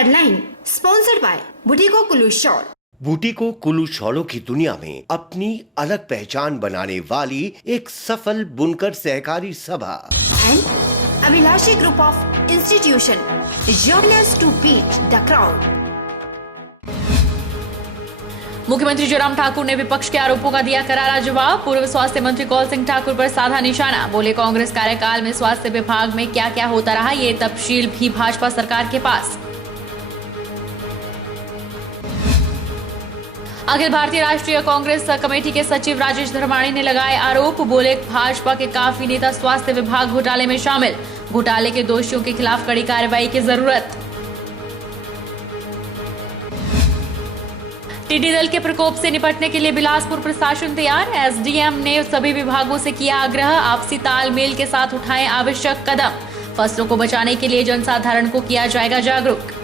Headline sponsored by Bhuttico Kullu shawl. Bhuttico Kullu शॉलों की दुनिया में अपनी अलग पहचान बनाने वाली एक सफल बुनकर सहकारी सभा and Abhilashi group of institution join to beat the crowd. मुख्यमंत्री जयराम ठाकुर ने विपक्ष के आरोपों का दिया करारा जवाब। पूर्व स्वास्थ्य मंत्री कौल सिंह ठाकुर पर साधा निशाना। बोले, कांग्रेस कार्यकाल में स्वास्थ्य विभाग में क्या क्या होता रहा, ये तफसील भी भाजपा सरकार के पास। अखिल भारतीय राष्ट्रीय कांग्रेस कमेटी के सचिव राजेश धर्माणी ने लगाए आरोप। बोले, भाजपा के काफी नेता स्वास्थ्य विभाग घोटाले में शामिल। घोटाले के दोषियों के खिलाफ कड़ी कार्रवाई की जरूरत। टिड्डी दल के प्रकोप से निपटने के लिए बिलासपुर प्रशासन तैयार। एसडीएम ने सभी विभागों से किया आग्रह, आपसी तालमेल के साथ उठाएं आवश्यक कदम। फसलों को बचाने के लिए जनसाधारण को किया जाएगा जागरूक।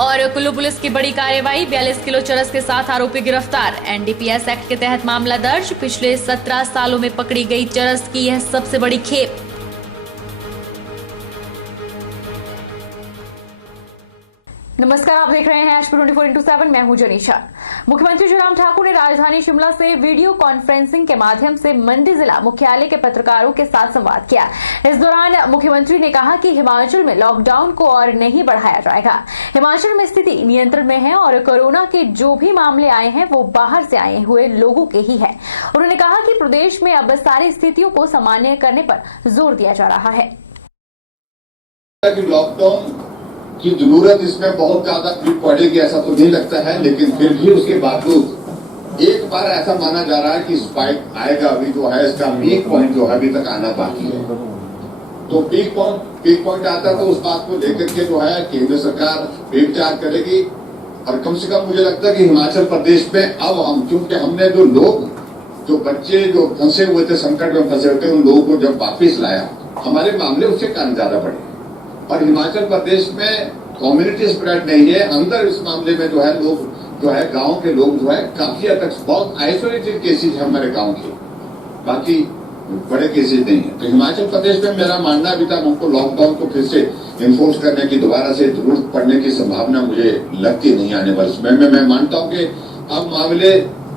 और कुल्लू पुलिस की बड़ी कार्रवाई, 42 किलो चरस के साथ आरोपी गिरफ्तार। एनडीपीएस एक्ट के तहत मामला दर्ज। पिछले 17 सालों में पकड़ी गई चरस की यह सबसे बड़ी खेप। नमस्कार, आप देख रहे हैं एचपी 24x7। मैं हूं जनीशा। मुख्यमंत्री जयराम ठाकुर ने राजधानी शिमला से वीडियो कॉन्फ्रेंसिंग के माध्यम से मंडी जिला मुख्यालय के पत्रकारों के साथ संवाद किया। इस दौरान मुख्यमंत्री ने कहा कि हिमाचल में लॉकडाउन को और नहीं बढ़ाया जाएगा। हिमाचल में स्थिति नियंत्रण में है और कोरोना के जो भी मामले आए हैं वो बाहर से आए हुए लोगों के ही है। उन्होंने कहा कि प्रदेश में अब सारी स्थितियों को सामान्य करने पर जोर दिया जा रहा है। लॉकडाउन की जरूरत इसमें बहुत ज्यादा पड़ेगी ऐसा तो नहीं लगता है, लेकिन फिर भी उसके बावजूद एक बार ऐसा माना जा रहा है कि स्पाइक आएगा। अभी जो है इसका पीक पॉइंट जो है अभी तक आना बाकी है। तो पीक पॉइंट आता है तो उस बात को लेकर के जो है केंद्र सरकार विचार करेगी। और कम से कम मुझे लगता है कि हिमाचल प्रदेश में अब हम, क्योंकि हमने जो लोग, जो बच्चे जो फंसे हुए थे, संकट में फंसे हुए थे, उन लोगों को जब वापिस लाया, हमारे मामले उससे कारण ज्यादा बढ़े। और हिमाचल प्रदेश में कम्युनिटी स्प्रेड नहीं है। अंदर इस मामले में जो है लोग, जो है गांव के लोग जो है काफी हद तक बहुत आइसोलेटेड केसेज है हमारे गांव के, बाकी बड़े केसेज नहीं है। तो हिमाचल प्रदेश में मेरा मानना अभी तक हमको लॉकडाउन को फिर से इन्फोर्स करने की दोबारा से जरूरत पड़ने की संभावना मुझे लगती नहीं आने वाले समय में। मैं मानता हूँ कि अब मामले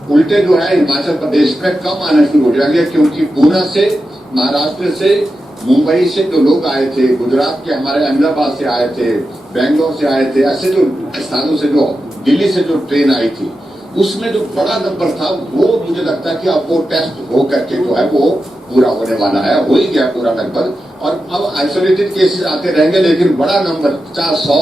उल्टे जो है हिमाचल प्रदेश में कम आना शुरू हो जाएंगे, क्योंकि पूना से, महाराष्ट्र से, मुंबई से जो लोग आए थे, गुजरात के हमारे अहमदाबाद से आए थे, बेंगलोर से आए थे, ऐसे जो स्थानों से, जो दिल्ली से जो ट्रेन आई थी, उसमें जो बड़ा नंबर था वो मुझे लगता है कि अब वो टेस्ट हो करके जो है वो पूरा होने वाला है, हो ही गया पूरा लगभग। और अब आइसोलेटेड केसेस आते रहेंगे, लेकिन बड़ा नंबर 400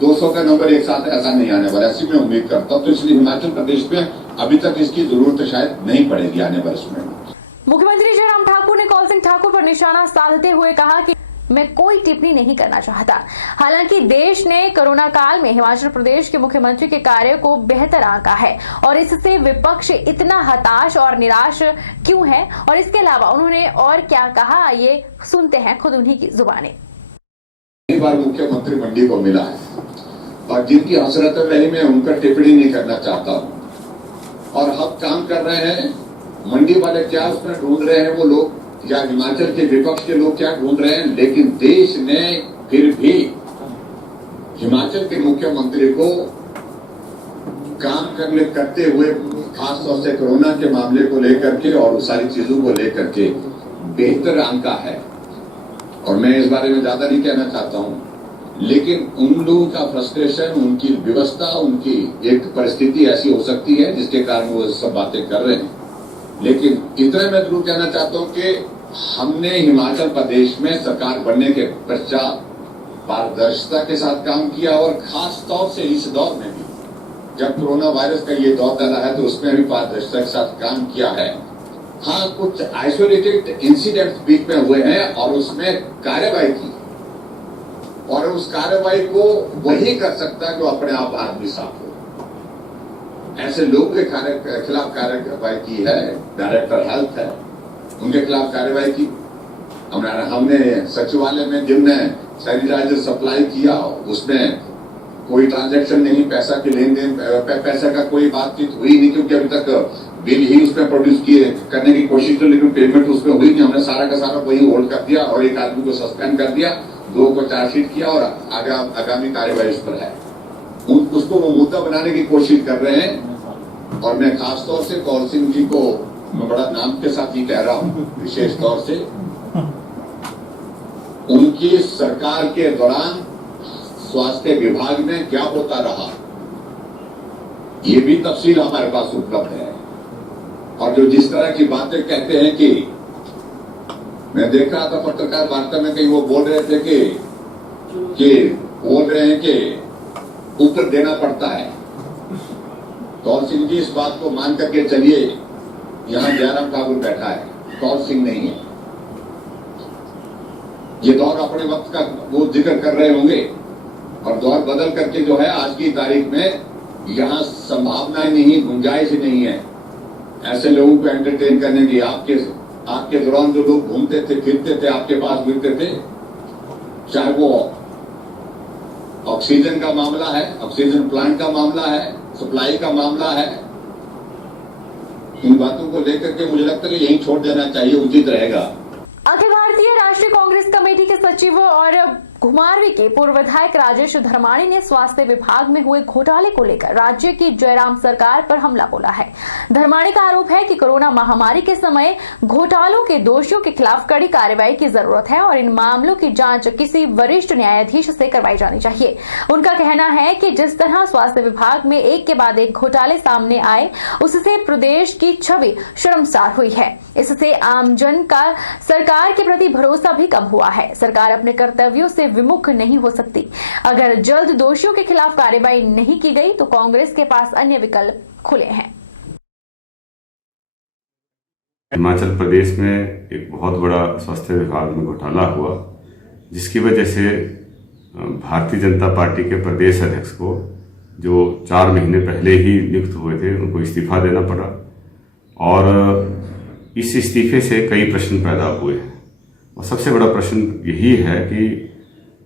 200 का नंबर एक साथ ऐसा नहीं आने वाला, ऐसी मैं उम्मीद करता हूँ। तो इसलिए हिमाचल प्रदेश में अभी तक इसकी जरूरत शायद नहीं पड़ेगी आने वाले समय में। मुख्यमंत्री जयराम ठाकुर ने कौल सिंह ठाकुर पर निशाना साधते हुए कहा कि मैं कोई टिप्पणी नहीं करना चाहता। हालांकि देश ने कोरोना काल में हिमाचल प्रदेश के मुख्यमंत्री के कार्य को बेहतर आंका है और इससे विपक्ष इतना हताश और निराश क्यों है, और इसके अलावा उन्होंने और क्या कहा, आइए सुनते हैं खुद उन्हीं की जुबानी। पहली बार मुख्यमंत्री मंडी को मिला है और जिनकी हसरत रही मैं उनका टिप्पणी नहीं करना चाहता हूँ। और हम काम कर रहे हैं, मंडी वाले क्या उसमें ढूंढ रहे हैं वो लोग, या हिमाचल के विपक्ष के लोग क्या ढूंढ रहे हैं, लेकिन देश ने फिर भी हिमाचल के मुख्यमंत्री को काम करते हुए, खासतौर से कोरोना के मामले को लेकर के और सारी चीजों को लेकर के बेहतर आंका है। और मैं इस बारे में ज्यादा नहीं कहना चाहता हूं, लेकिन उन लोगों का फ्रस्ट्रेशन, उनकी व्यवस्था, उनकी एक परिस्थिति ऐसी हो सकती है जिसके कारण वो सब बातें कर रहे हैं। लेकिन इतना मैं जरूर कहना चाहता हूं कि हमने हिमाचल प्रदेश में सरकार बनने के पश्चात पारदर्शिता के साथ काम किया, और खास तौर से इस दौर में भी, जब कोरोना वायरस का ये दौर चला है, तो उसमें भी पारदर्शिता के साथ काम किया है। हाँ, कुछ आइसोलेटेड इंसिडेंट्स बीच में हुए हैं और उसमें कार्रवाई की, और उस कार्रवाई को वही कर सकता है जो अपने आप आदमी साफ हो। ऐसे लोगों के खिलाफ कार्रवाई की है। डायरेक्टर हेल्थ है, उनके खिलाफ कार्रवाई की। हमने सचिवालय में जिनने सैनिटाइजर सप्लाई किया, उसमें कोई ट्रांजैक्शन नहीं, पैसा के लेन देन, पैसा का कोई बातचीत हुई नहीं, क्योंकि अभी तक बिल ही उसमें प्रोड्यूस किए करने की कोशिश की, लेकिन पेमेंट उसमें हुई नहीं। हमने सारा का सारा वही होल्ड कर दिया और एक आदमी को सस्पेंड कर दिया, 2 को चार्जशीट किया और आगामी कार्यवाही उस पर है। उसको वो मुद्दा बनाने की कोशिश कर रहे हैं। और मैं खासतौर से कौल सिंह जी को मैं बड़ा नाम के साथ ही कह रहा हूं, विशेष तौर से उनकी सरकार के दौरान स्वास्थ्य विभाग में क्या होता रहा, ये भी तफसील हमारे पास उपलब्ध है। और जो जिस तरह की बातें कहते हैं कि मैं देख रहा था पत्रकार वार्ता में कहीं वो बोल रहे थे कि ऊपर देना पड़ता है। कौल सिंह जी इस बात को मान करके चलिए, यहां जयराम ठाकुर बैठा है, कौल सिंह नहीं है। ये दौर अपने वक्त का वो जिक्र कर रहे होंगे और दौर बदल करके जो है आज की तारीख में यहां संभावनाएं नहीं, गुंजाइश नहीं है ऐसे लोगों को एंटरटेन करने की। आपके दौरान जो लोग घूमते थे, फिरते थे, आपके पास मिलते थे, चाहे वो ऑक्सीजन का मामला है, ऑक्सीजन प्लांट का मामला है, सप्लाई का मामला है, इन बातों को लेकर के मुझे लगता है कि यही छोड़ देना चाहिए, उचित रहेगा। अखिल भारतीय राष्ट्रीय कांग्रेस कमेटी के सचिव और घुमारवी के पूर्व विधायक राजेश धर्माणी ने स्वास्थ्य विभाग में हुए घोटाले को लेकर राज्य की जयराम सरकार पर हमला बोला है। धर्माणी का आरोप है कि कोरोना महामारी के समय घोटालों के दोषियों के खिलाफ कड़ी कार्रवाई की जरूरत है और इन मामलों की जांच किसी वरिष्ठ न्यायाधीश से करवाई जानी चाहिए। उनका कहना है कि जिस तरह स्वास्थ्य विभाग में एक के बाद एक घोटाले सामने आए, उससे प्रदेश की छवि शर्मसार हुई है। इससे आमजन का सरकार के प्रति भरोसा भी कम हुआ है। सरकार अपने कर्तव्यों से विमुख नहीं हो सकती। अगर जल्द दोषियों के खिलाफ कार्रवाई नहीं की गई तो कांग्रेस के पास अन्य विकल्प खुले हैं। हिमाचल प्रदेश में एक बहुत बड़ा स्वास्थ्य विभाग में घोटाला हुआ, जिसकी वजह से भारतीय जनता पार्टी के प्रदेश अध्यक्ष को, जो 4 महीने पहले ही नियुक्त हुए थे, उनको इस्तीफा देना पड़ा। और इस इस्तीफे से कई प्रश्न पैदा हुए हैं और सबसे बड़ा प्रश्न यही है कि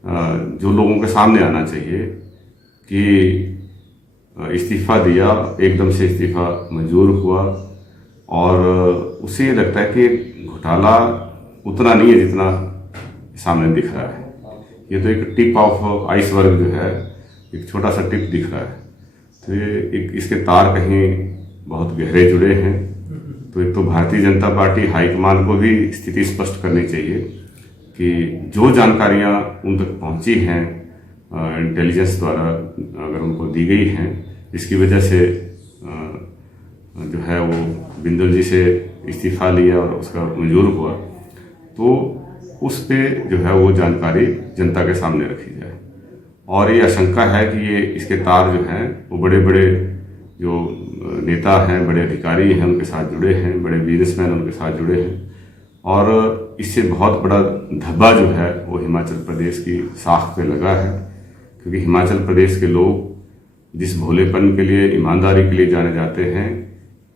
जो लोगों के सामने आना चाहिए कि इस्तीफा दिया, एकदम से इस्तीफा मंजूर हुआ और उसे ये लगता है कि घोटाला उतना नहीं है जितना सामने दिख रहा है। ये तो एक टिप ऑफ आइसबर्ग जो है, एक छोटा सा टिप दिख रहा है। तो ये इसके तार कहीं बहुत गहरे जुड़े हैं। तो एक तो भारतीय जनता पार्टी हाईकमान को भी स्थिति स्पष्ट करनी चाहिए कि जो जानकारियां उन तक पहुंची हैं इंटेलिजेंस द्वारा, अगर उनको दी गई हैं, जिसकी वजह से जो है वो बिंदल जी से इस्तीफा लिया और उसका मंजूर हुआ, तो उस पे जो है वो जानकारी जनता के सामने रखी जाए। और ये आशंका है कि ये इसके तार जो हैं वो बड़े बड़े जो नेता हैं, बड़े अधिकारी हैं, उनके साथ जुड़े हैं, बड़े बिजनेसमैन उनके साथ जुड़े हैं। और इससे बहुत बड़ा धब्बा जो है वो हिमाचल प्रदेश की साख पे लगा है, क्योंकि हिमाचल प्रदेश के लोग जिस भोलेपन के लिए, ईमानदारी के लिए जाने जाते हैं,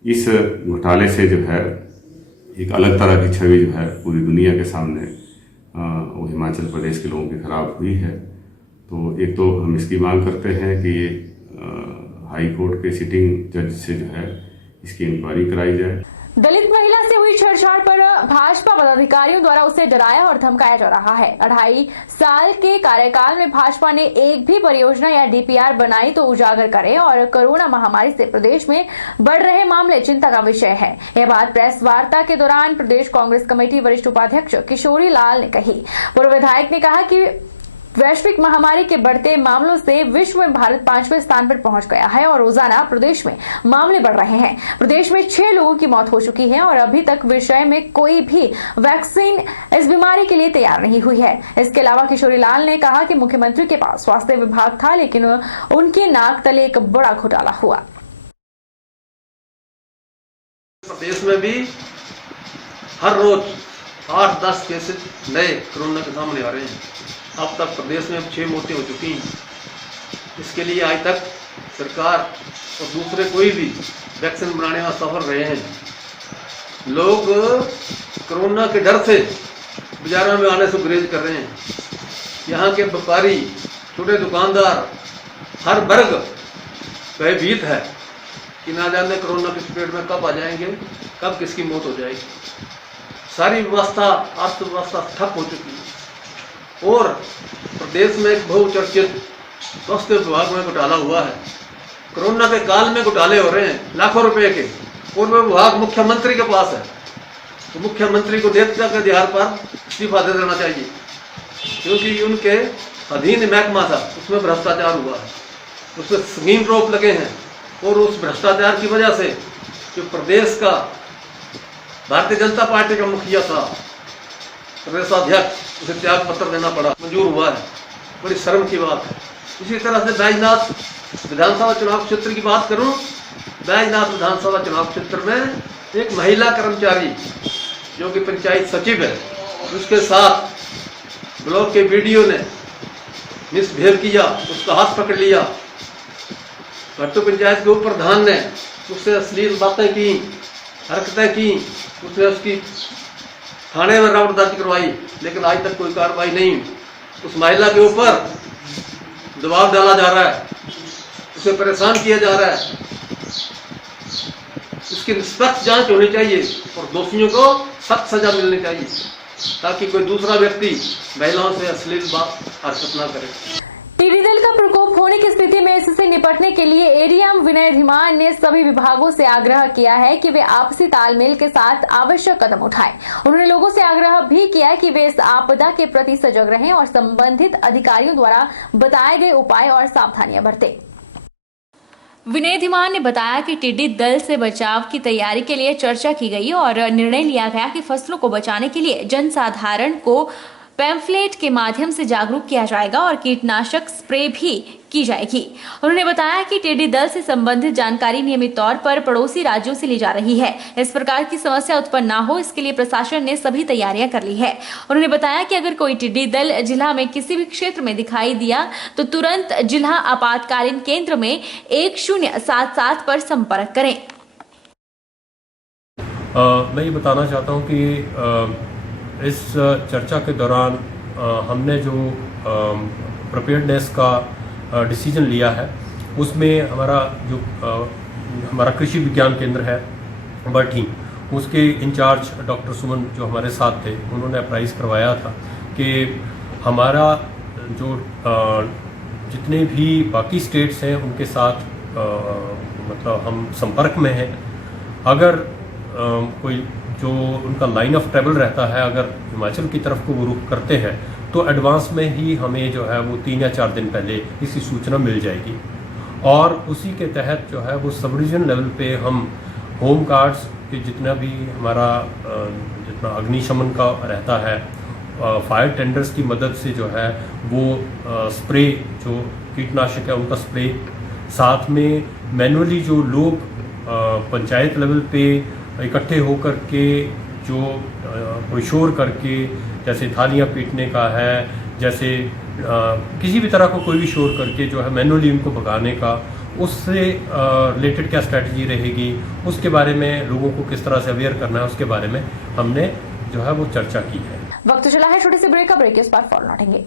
इस घोटाले से जो है एक अलग तरह की छवि जो है पूरी दुनिया के सामने वो हिमाचल प्रदेश के लोगों की खराब हुई है। तो एक तो हम इसकी मांग करते हैं कि ये हाई कोर्ट के सिटिंग जज से जो है इसकी इंक्वायरी कराई जाए। दलित महिला से हुई छेड़छाड़ पर भाजपा पदाधिकारियों द्वारा उसे डराया और धमकाया जा रहा है। 2.5 साल के कार्यकाल में भाजपा ने एक भी परियोजना या डीपीआर बनाई तो उजागर करें, और कोरोना महामारी से प्रदेश में बढ़ रहे मामले चिंता का विषय है। यह बात प्रेस वार्ता के दौरान प्रदेश कांग्रेस कमेटी वरिष्ठ उपाध्यक्ष किशोरी लाल ने कही। पूर्व विधायक ने कहा कि वैश्विक महामारी के बढ़ते मामलों से विश्व में भारत 5वें स्थान पर पहुंच गया है और रोजाना प्रदेश में मामले बढ़ रहे हैं। प्रदेश में 6 लोगों की मौत हो चुकी है और अभी तक विषय में कोई भी वैक्सीन इस बीमारी के लिए तैयार नहीं हुई है। इसके अलावा किशोरी लाल ने कहा कि मुख्यमंत्री के पास स्वास्थ्य विभाग था, लेकिन उनके नाक तले एक बड़ा घोटाला हुआ। प्रदेश में भी हर रोज 8-10 केसेस नए कोरोना के सामने आ रहे हैं। अब तक प्रदेश में 6 मौतें हो चुकी हैं। इसके लिए आज तक सरकार और दूसरे कोई भी वैक्सीन बनाने में असफल रहे हैं। लोग कोरोना के डर से बाजारों में आने से गुरेज कर रहे हैं। यहाँ के व्यापारी, छोटे दुकानदार, हर वर्ग भयभीत है कि ना जाने कोरोना के चपेट में कब आ जाएंगे, कब किसकी मौत हो जाएगी। सारी व्यवस्था, अर्थव्यवस्था ठप हो चुकी है और प्रदेश में एक बहुचर्चित स्वास्थ्य विभाग में घोटाला हुआ है। कोरोना के काल में घोटाले हो रहे हैं लाखों रुपए के, और वह विभाग मुख्यमंत्री के पास है। तो मुख्यमंत्री को नेतृत्व के आधार पर इस्तीफा दे देना चाहिए, क्योंकि उनके अधीन महकमा था, उसमें भ्रष्टाचार हुआ है, उसमें संगीन आरोप लगे हैं। और उस भ्रष्टाचार की वजह से जो प्रदेश का भारतीय जनता पार्टी का मुखिया था, प्रदेशाध्यक्ष, उसे त्याग पत्र देना पड़ा, मंजूर हुआ है। बड़ी शर्म की बात है। इसी तरह से बैजनाथ विधानसभा चुनाव क्षेत्र की बात करूं, बैजनाथ विधानसभा चुनाव क्षेत्र में एक महिला कर्मचारी जो कि पंचायत सचिव है, उसके साथ ब्लॉक के बीडीओ ने मिसबिहेव किया, उसका हाथ पकड़ लिया। भट्टू पंचायत के उप प्रधान ने उससे अश्लील बातें की, हरकतें की, उसने उसकी थाने में राउंड दर्ज करवाई, लेकिन आज तक कोई कार्रवाई नहीं हुई। उस महिला के ऊपर दबाव डाला जा रहा है, उसे परेशान किया जा रहा है। इसकी निष्पक्ष जांच होनी चाहिए और दोषियों को सख्त सजा मिलनी चाहिए, ताकि कोई दूसरा व्यक्ति महिलाओं से अश्लील बात हरकत ना करे। टिड्डी दल का प्रकोप होने की स्थिति में इससे निपटने के लिए एडीएम विनय धीमान ने सभी विभागों से आग्रह किया है कि वे आपसी तालमेल के साथ आवश्यक कदम उठाएं। उन्होंने लोगों से आग्रह भी किया कि वे इस आपदा के प्रति सजग रहें और संबंधित अधिकारियों द्वारा बताए गए उपाय और सावधानियां बरतें। विनय धीमान ने बताया कि टिड्डी दल से बचाव की तैयारी के लिए चर्चा की गई और निर्णय लिया गया कि फसलों को बचाने के लिए जनसाधारण को पैम्फलेट के माध्यम से जागरूक किया जाएगा और कीटनाशक स्प्रे भी की जाएगी। उन्होंने बताया कि टिड्डी दल से संबंधित जानकारी नियमित तौर पर पड़ोसी राज्यों से ली जा रही है। इस प्रकार की समस्या उत्पन्न न हो, इसके लिए प्रशासन ने सभी तैयारियां कर ली है। उन्होंने बताया कि अगर कोई टिड्डी दल जिला में किसी भी क्षेत्र में दिखाई दिया तो तुरंत जिला आपातकालीन केंद्र में 1077 पर संपर्क करें। मैं ये बताना चाहता हूँ कि इस चर्चा के दौरान हमने जो प्रिपेयर्डनेस का डिसीजन लिया है, उसमें हमारा कृषि विज्ञान केंद्र है बरठी, उसके इंचार्ज डॉक्टर सुमन जो हमारे साथ थे, उन्होंने अप्राइज करवाया था कि हमारा जो जितने भी बाकी स्टेट्स हैं उनके साथ मतलब हम संपर्क में हैं। अगर कोई जो उनका लाइन ऑफ ट्रैवल रहता है, अगर हिमाचल की तरफ को वो रुख करते हैं तो एडवांस में ही हमें जो है वो 3 या 4 दिन पहले इसकी सूचना मिल जाएगी और उसी के तहत जो है वो सब डिवीजन लेवल पे हम होम गार्ड्स के जितना भी हमारा जितना अग्निशमन का रहता है, फायर टेंडर्स की मदद से जो है वो स्प्रे जो कीटनाशक है उनका स्प्रे, साथ में मैनुअली जो लोग पंचायत लेवल पे इकट्ठे होकर के जो कोई शोर करके, जैसे थालियां पीटने का है, जैसे किसी भी तरह को कोई भी शोर करके जो है मैनुअली उनको भगाने का, उससे रिलेटेड क्या स्ट्रैटेजी रहेगी, उसके बारे में लोगों को किस तरह से अवेयर करना है, उसके बारे में हमने जो है वो चर्चा की है। वक्त चला है छोटे से ब्रेक का, ब्रेक के बाद फौरन लौटेंगे।